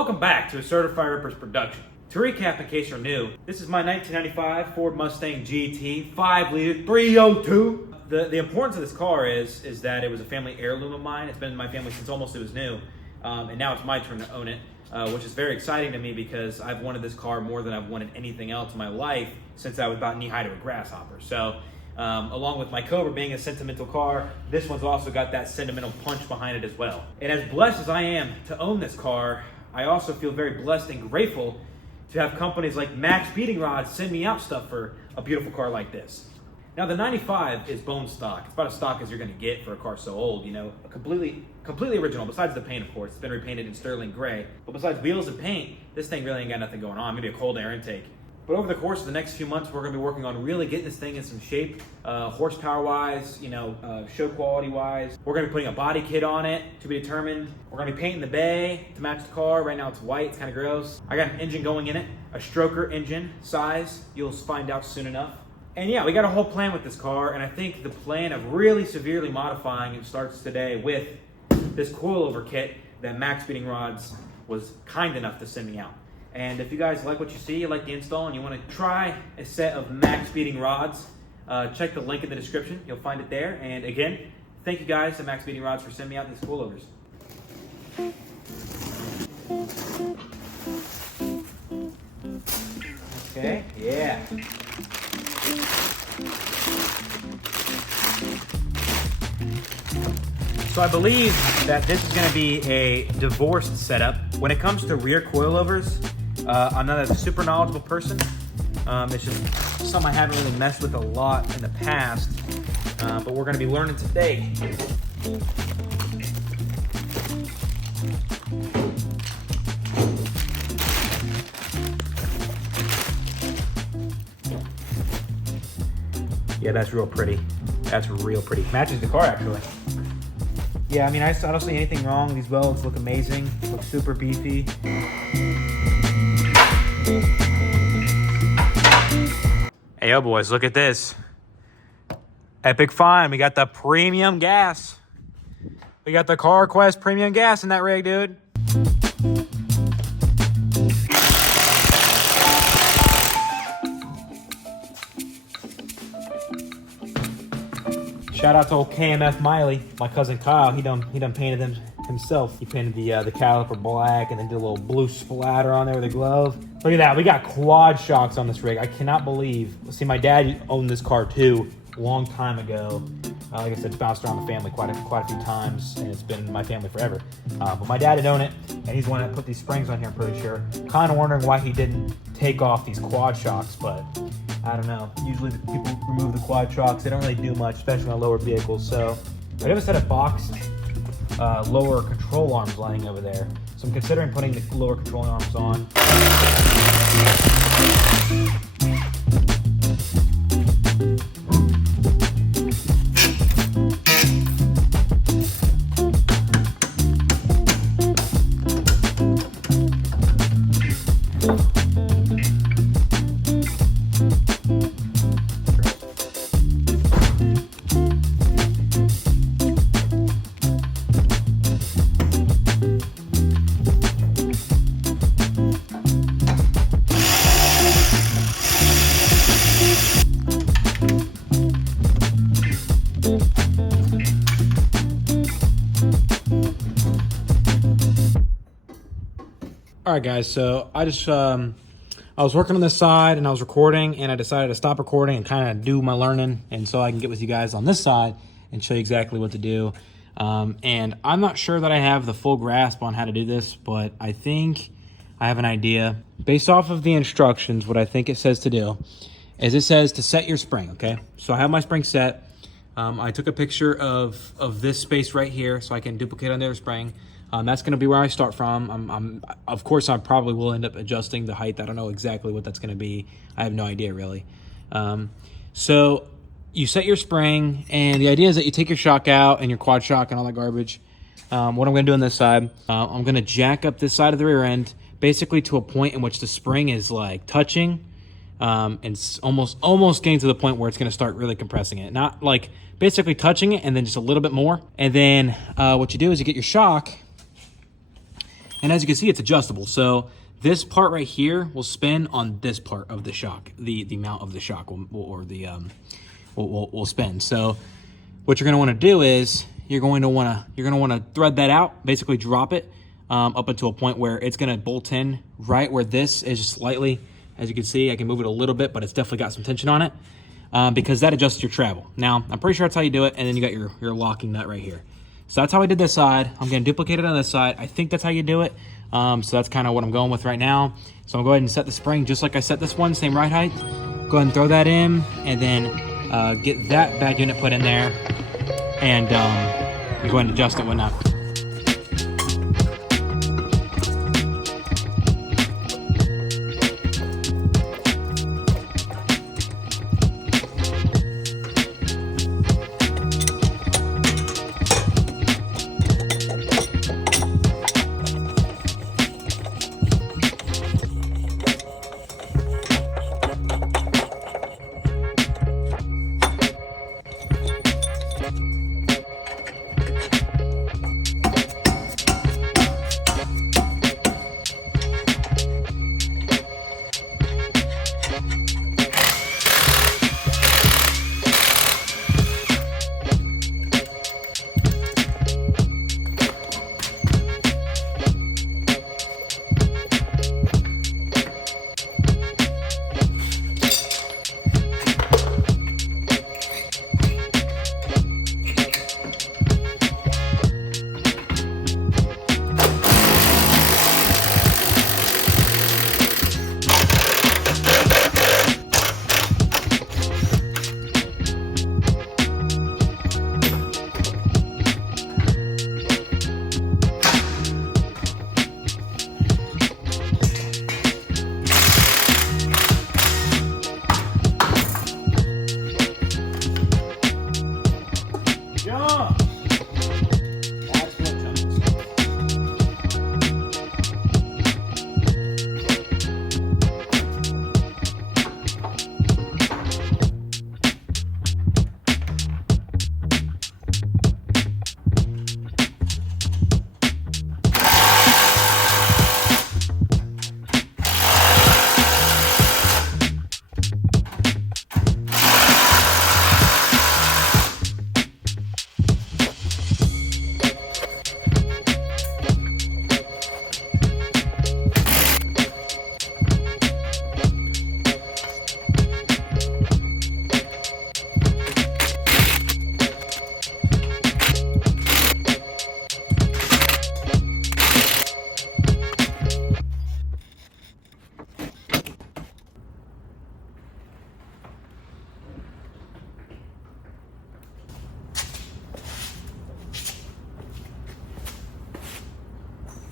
Welcome back to a Certified Rippers production. To recap, in case you're new, this is my 1995 Ford Mustang GT 5-liter 302. The importance of this car is that it was a family heirloom of mine. It's been in my family since almost it was new, and now it's my turn to own it, which is very exciting to me because I've wanted this car more than I've wanted anything else in my life since I was about knee-high to a grasshopper. So, along with my Cobra being a sentimental car, this one's also got that sentimental punch behind it as well. And as blessed as I am to own this car, I also feel very blessed and grateful to have companies like Maxpeedingrods send me out stuff for a beautiful car like this. Now the 95 is bone stock. It's about as stock as you're gonna get for a car so old, you know, completely original, besides the paint of course. It's been repainted in sterling gray. But besides wheels and paint, this thing really ain't got nothing going on. Maybe a cold air intake. But over the course of the next few months, we're gonna be working on really getting this thing in some shape, horsepower-wise, show quality-wise. We're gonna be putting a body kit on it to be determined. We're gonna be painting the bay to match the car. Right now it's white, it's kind of gross. I got an engine going in it, a stroker engine size. You'll find out soon enough. And yeah, we got a whole plan with this car, and I think the plan of really severely modifying it starts today with this coilover kit that Maxpeedingrods was kind enough to send me out. And if you guys like what you see, you like the install, and you want to try a set of Maxpeedingrods, check the link in the description. You'll find it there. And again, thank you guys to Maxpeedingrods for sending me out these coilovers. Okay, yeah. So I believe that this is going to be a divorced setup. When it comes to rear coilovers, I'm not a super knowledgeable person. It's just something I haven't really messed with a lot in the past, but we're going to be learning today. Yeah, that's real pretty. That's real pretty. Matches the car, actually. Yeah, I mean, I don't see anything wrong. These welds look amazing. Look super beefy. Hey, yo, boys, look at this. Epic find. We got the premium gas. We got the CarQuest premium gas in that rig, dude. Shout out to old 𝘭𝘪𝘯𝘬𝘬, my cousin Kyle. He done painted them himself. He painted the caliper black and then did a little blue splatter on there with a glove. Look at that, we got quad shocks on this rig. I cannot believe. See, my dad owned this car too, a long time ago. Like I said, bounced around the family quite a few times, and it's been in my family forever. But my dad had owned it, and he's the one that put these springs on here, I'm pretty sure. Kind of wondering why he didn't take off these quad shocks, but I don't know. Usually people remove the quad shocks. They don't really do much, especially on lower vehicles. So I have a set of boxed lower control arms lying over there. So I'm considering putting the lower control arms on. All right, guys, so I was working on this side and I was recording, and I decided to stop recording and kind of do my learning, and so I can get with you guys on this side and show you exactly what to do. And I'm not sure that I have the full grasp on how to do this, but I think I have an idea. Based off of the instructions, what I think it says to do is it says to set your spring, okay? So I have my spring set. I took a picture of this space right here so I can duplicate on the other spring. That's going to be where I start from. Of course, I probably will end up adjusting the height. I don't know exactly what that's going to be. I have no idea, really. So you set your spring, and the idea is that you take your shock out and your quad shock and all that garbage. What I'm going to do on this side, I'm going to jack up this side of the rear end, basically to a point in which the spring is like touching, and it's almost getting to the point where it's going to start really compressing it. Not like basically touching it and then just a little bit more. And then what you do is you get your shock And as you can see, it's adjustable. So this part right here will spin on this part of the shock. The mount of the shock will spin. So what you're going to want to do is you're going to want to thread that out, basically drop it up until a point where it's going to bolt in right where this is, just slightly. As you can see, I can move it a little bit, but it's definitely got some tension on it because that adjusts your travel. Now, I'm pretty sure that's how you do it, and then you got your locking nut right here. So that's how I did this side. I'm going to duplicate it on this side. I think that's how you do it. So that's kind of what I'm going with right now. So I'm going to go ahead and set the spring just like I set this one, same ride height. Go ahead and throw that in, and then get that bad unit put in there, and you go ahead and adjust it, whatnot.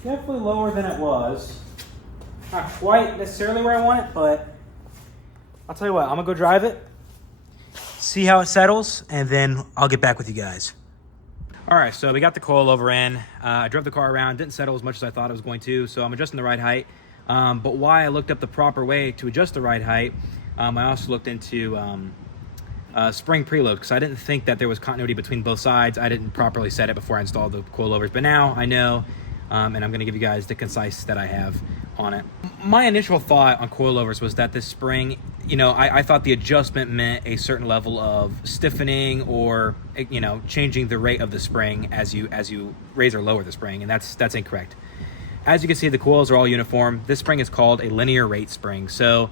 Definitely lower than it was. Not quite necessarily where I want it, but I'll tell you what, I'm gonna go drive it, see how it settles, and then I'll get back with you guys. All right, so we got the coilover in. I drove the car around, didn't settle as much as I thought it was going to, so I'm adjusting the ride height. But why I looked up the proper way to adjust the ride height, I also looked into spring preload, because I didn't think that there was continuity between both sides. I didn't properly set it before I installed the coilovers, but now I know, and I'm gonna give you guys the concise that I have on it. My initial thought on coilovers was that this spring, you know, I thought the adjustment meant a certain level of stiffening or, you know, changing the rate of the spring as you raise or lower the spring, and that's incorrect. As you can see, the coils are all uniform. This spring is called a linear rate spring, so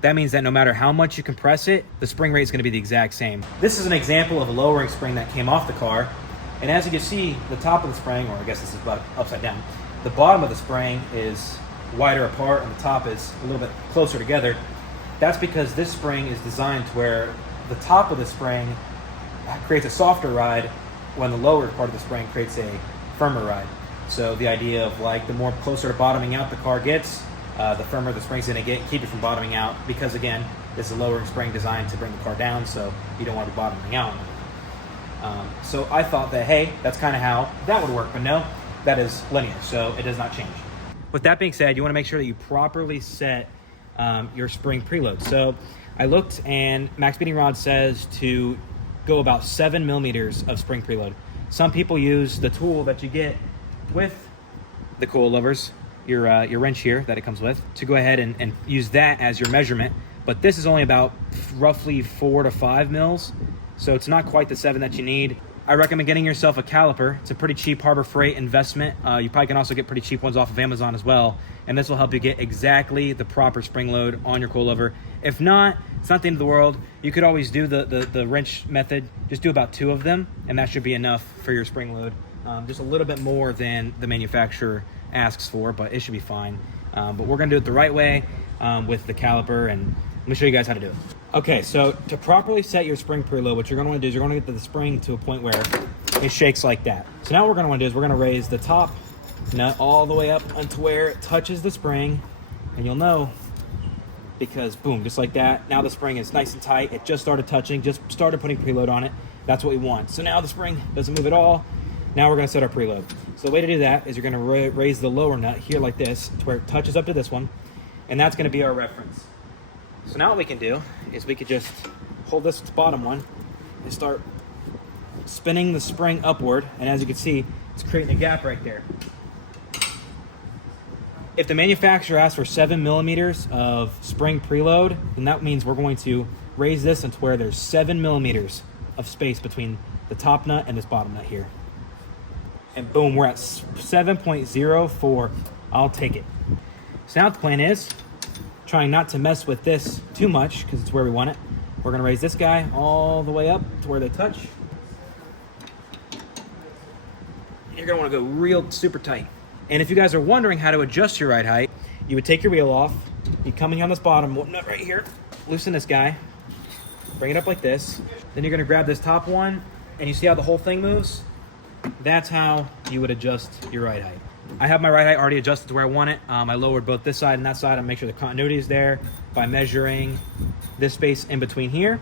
that means that no matter how much you compress it, the spring rate is going to be the exact same. This is an example of a lowering spring that came off the car, and as you can see, the top of the spring, or I guess this is upside down, the bottom of the spring is wider apart and the top is a little bit closer together. That's because this spring is designed to where the top of the spring creates a softer ride when the lower part of the spring creates a firmer ride. So the idea of, like, the more closer to bottoming out the car gets, the firmer the spring's gonna get, keep it from bottoming out, because again, this is a lowering spring designed to bring the car down, so you don't want to be bottoming out. So I thought that, hey, that's kind of how that would work, but no, that is linear, so it does not change. With that being said, you want to make sure that you properly set your spring preload. So I looked, and Maxpeedingrods says to go about 7 millimeters of spring preload. Some people use the tool that you get with the coilovers, your wrench here that it comes with, to go ahead and use that as your measurement. But this is only about roughly 4 to 5 mils, so it's not quite the 7 that you need. I recommend getting yourself a caliper. It's a pretty cheap Harbor Freight investment. You probably can also get pretty cheap ones off of Amazon as well, and this will help you get exactly the proper spring load on your coilover. If not, it's not the end of the world. You could always do the wrench method. Just do about 2 of them, and that should be enough for your spring load. Just a little bit more than the manufacturer asks for, but it should be fine. But we're gonna do it the right way with the caliper, and let me show you guys how to do it. Okay, so to properly set your spring preload, what you're gonna wanna do is you're gonna get the spring to a point where it shakes like that. So now what we're gonna wanna do is we're gonna raise the top nut all the way up until where it touches the spring, and you'll know because boom, just like that. Now the spring is nice and tight. It just started touching, just started putting preload on it. That's what we want. So now the spring doesn't move at all. Now we're gonna set our preload. So the way to do that is you're gonna raise the lower nut here like this to where it touches up to this one, and that's gonna be our reference. So now what we can do is we could just hold this bottom one and start spinning the spring upward, and as you can see, it's creating a gap right there. If the manufacturer asks for 7 millimeters of spring preload, then that means we're going to raise this into where there's 7 millimeters of space between the top nut and this bottom nut here. And boom, we're at 7.04. I'll take it. So now the plan is, trying not to mess with this too much because it's where we want it. We're gonna raise this guy all the way up to where they touch. You're gonna wanna go real super tight. And if you guys are wondering how to adjust your ride height, you would take your wheel off, you come in on this bottom nut right here, loosen this guy, bring it up like this. Then you're gonna grab this top one, and you see how the whole thing moves? That's how you would adjust your ride height. I have my ride height already adjusted to where I want it. I lowered both this side and that side and make sure the continuity is there by measuring this space in between here.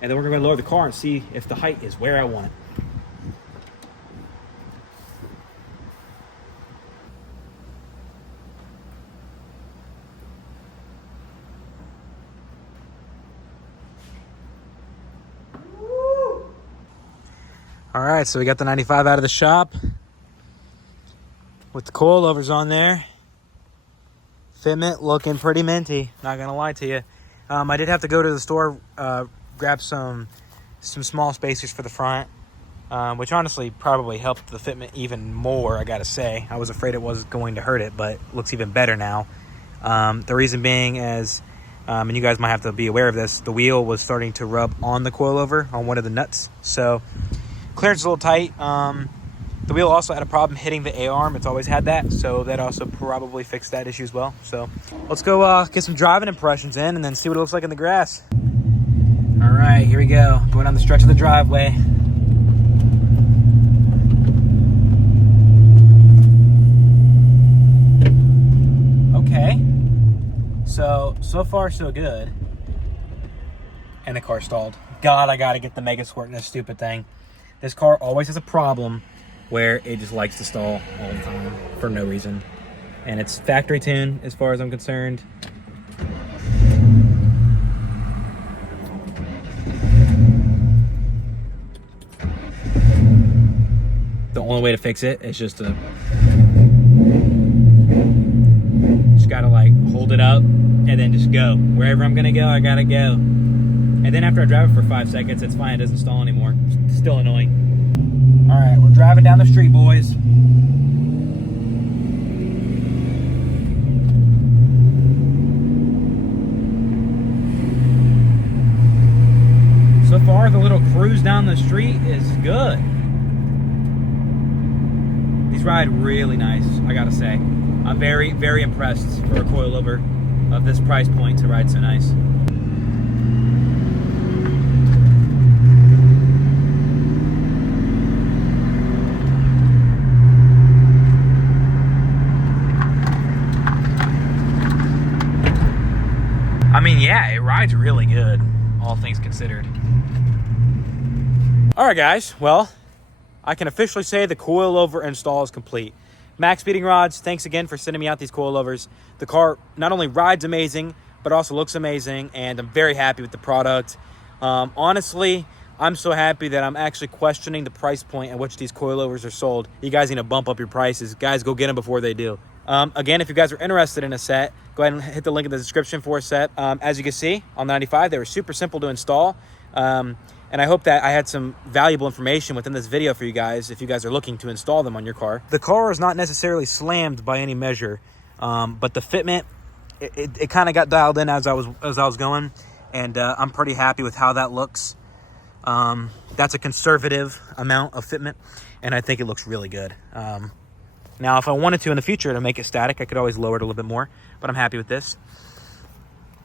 And then we're gonna lower the car and see if the height is where I want it. All right, so we got the 95 out of the shop with the coilovers on there. Fitment looking pretty minty, not gonna lie to you. I did have to go to the store, grab some small spacers for the front, which honestly probably helped the fitment even more, I gotta say. I was afraid it was going to hurt it, but it looks even better now. The reason being is, and you guys might have to be aware of this, the wheel was starting to rub on the coilover on one of the nuts. So clearance is a little tight. The wheel also had a problem hitting the A-arm. It's always had that, so that also probably fixed that issue as well. So let's go get some driving impressions in and then see what it looks like in the grass. All right, here we go. Going down the stretch of the driveway. Okay, so far so good. And the car stalled. God, I gotta get the Mega Squirt in this stupid thing. This car always has a problem where it just likes to stall all the time for no reason. And it's factory tune as far as I'm concerned. The only way to fix it is just gotta like hold it up and then just go. Wherever I'm gonna go, I gotta go. And then after I drive it for 5 seconds, it's fine, it doesn't stall anymore. It's still annoying. All right, we're driving down the street, boys. So far, the little cruise down the street is good. These ride really nice, I gotta say. I'm very, very impressed for a coilover of this price point to ride so nice. I mean, yeah, it rides really good, all things considered. All right, guys. Well, I can officially say the coilover install is complete. Maxpeedingrods, thanks again for sending me out these coilovers. The car not only rides amazing, but also looks amazing, and I'm very happy with the product. Honestly, I'm so happy that I'm actually questioning the price point at which these coilovers are sold. You guys need to bump up your prices. Guys, go get them before they do. Again, if you guys are interested in a set, go ahead and hit the link in the description for a set. As you can see, on the 95, they were super simple to install. And I hope that I had some valuable information within this video for you guys if you guys are looking to install them on your car. The car is not necessarily slammed by any measure, but the fitment, it kind of got dialed in as I was going, and I'm pretty happy with how that looks. That's a conservative amount of fitment, and I think it looks really good. Now, if I wanted to in the future to make it static, I could always lower it a little bit more, but I'm happy with this.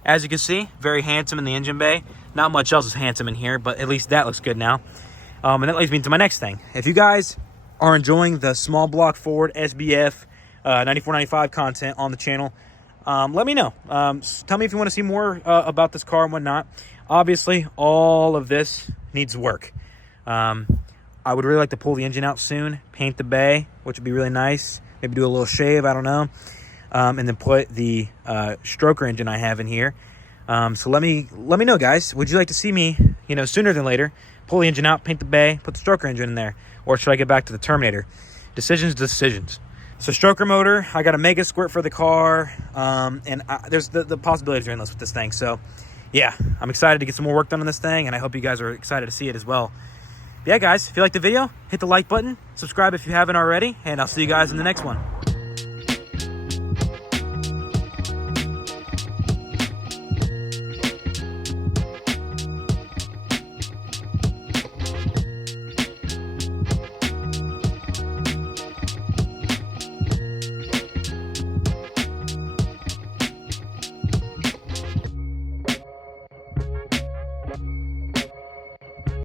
As you can see, very handsome in the engine bay. Not much else is handsome in here, but at least that looks good now. And that leads me to my next thing. If you guys are enjoying the small block Ford SBF 9495 content on the channel, let me know. Tell me if you want to see more about this car and whatnot. Obviously, all of this needs work. I would really like to pull the engine out soon, paint the bay, which would be really nice. Maybe do a little shave, I don't know. And then put the stroker engine I have in here. So let me know, guys. Would you like to see me, sooner than later, pull the engine out, paint the bay, put the stroker engine in there? Or should I get back to the Terminator? Decisions. So stroker motor, I got a mega squirt for the car. And there's the possibilities are endless with this thing. So yeah, I'm excited to get some more work done on this thing, and I hope you guys are excited to see it as well. But yeah, guys, if you liked the video, hit the like button, subscribe if you haven't already, and I'll see you guys in the next one.